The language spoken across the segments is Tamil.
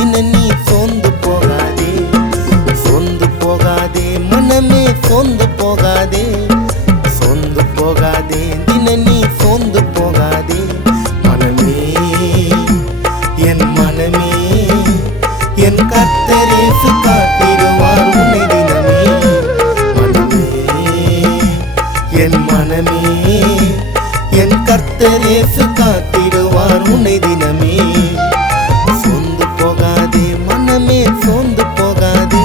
தின நீ சோர்ந்து போகாதே, சோர்ந்து போகாதே மனமே, சோர்ந்து போகாதே, சோர்ந்து போகாதே தின நீ சோர்ந்து போகாதே. மனமே என் மனமே, என் கர்த்தர் இயேசு காத்திடுவார் உன்னை தினமே. மனமே என் மனமே, என் கர்த்தர் இயேசு காத்திடுவார் உன்னை தினமே. சோர்ந்து போகாதே மனமே, சோர்ந்து போகாதே,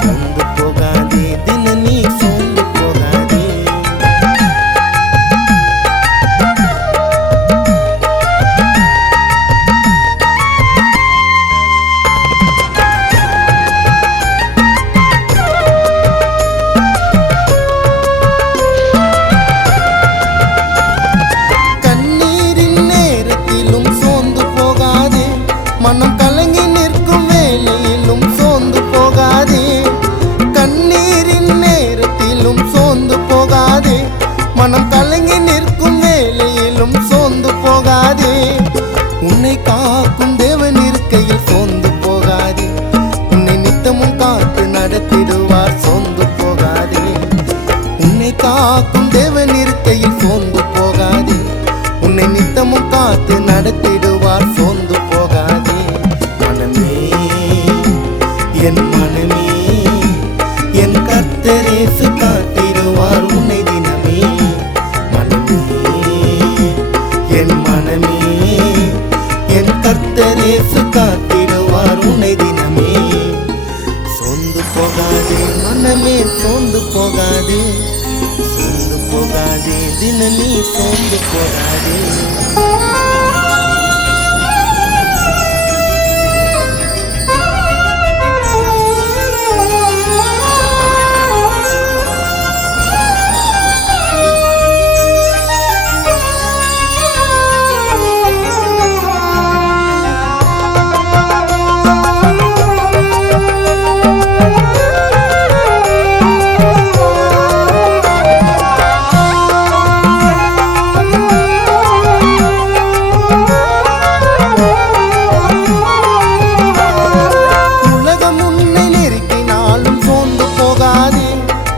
சோர்ந்து போகாதே தின நீ சோர்ந்து போகாதே. மனம் கலங்கி நிற்கும் வேளையிலும் சோர்ந்து போகாதே, கண்ணீரின் நேரத்திலும் சோர்ந்து போகாதே, மனம் கலங்கி நிற்கும் வேளையிலும் சோர்ந்து போகாதே. உன்னை காக்கும் தேவன் இருக்கையில் சோர்ந்து போகாதே, உன்னை நித்தமும் காத்து நடத்திடுவார் சோர்ந்து போகாதே. உன்னை காக்கும் தேவன் இருக்கையில் சோர்ந்து போகாதே, உன்னை நித்தமும் காத்து நடத்திடுவார் சோர்ந்து போகாதே. என் மனமே, என் கர்த்தர் இயேசு காத்திடுவார் உன்னை தினமே. மனமே என் மனமே, என் கர்த்தர் இயேசு காத்திடுவார் உன்னை தினமே. சோர்ந்து போகாதே மனமே, சோர்ந்து போகாதே, சோர்ந்து போகாதே தின நீ சோர்ந்து போகாதே.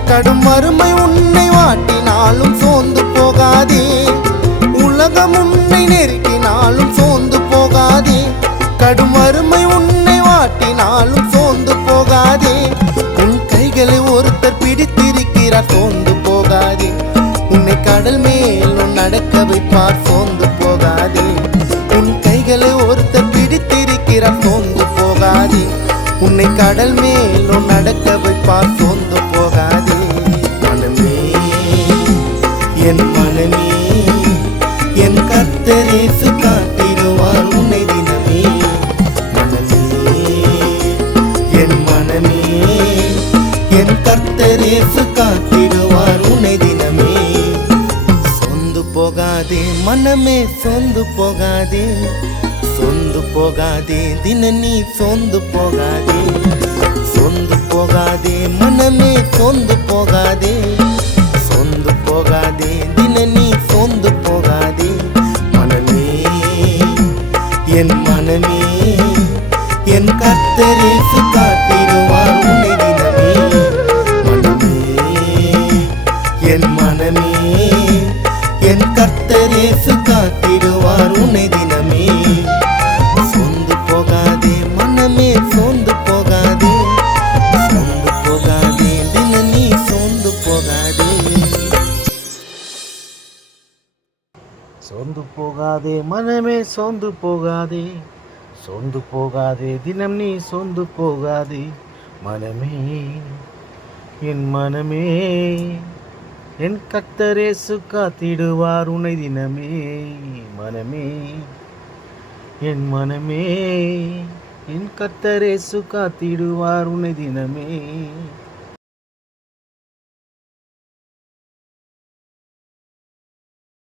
கடும் வறுமை உன்னை வாட்டினாலும் சோர்ந்து போகாதே, உலகம் உன்னை நெருக்கினாலும் சோர்ந்து போகாதே, கடும் வறுமை உன்னை வாட்டினாலும் சோர்ந்து போகாதே. உன் கைகளை ஒருத்தர் பிடித்திருக்கிறார் சோர்ந்து போகாதே, உன்னை கடல் மேலும் நடக்க வைப்பார் சோர்ந்து போகாதே. உன் கைகளை ஒருத்தர் பிடித்திருக்கிறார் சோர்ந்து போகாதே, உன்னை கடல் மேலும் நடக்க வைப்பார் சோர்ந்து போகாதே. மனமே என் மனமே, என் கர்த்தர் இயேசு காத்திடுவார் உன்னை தினமே. மனமே என் மனமே, என் கர்த்தர் இயேசு காத்திடுவார் உன்னை தினமே. சோர்ந்து போகாதே மனமே, சோர்ந்து போகாதே, சோர்ந்து போகாதே தின நீ சோர்ந்து போகாதே. சோர்ந்து போகாதே மனமே, சோர்ந்து போகாதே, சோர்ந்து போகாதே தின நீ சோர்ந்து போகாதே. மனமே என் மனமே, என் கர்த்தர் இயேசு காத்திடுவார் உன்னை தினமே. மனமே என் மனமே, என் கர்த்தர் இயேசு காத்திடுவார் உன்னை தினமே. சோர்ந்து போகாதே மனமே, சோர்ந்து போகாதே, சோர்ந்து போகாதே தின நீ சோர்ந்து போகாதே. சோர்ந்து போகாதே மனமே, சோர்ந்து போகாதே, சோர்ந்து போகாதே தினம் நீ சோர்ந்து போகாதே. மனமே என் மனமே, என் கர்த்தர் இயேசு காத்திடுவார் உன்னை தினமே. மனமே என் மனமே, என் கர்த்தர் இயேசு காத்திடுவார் உன்னை தினமே.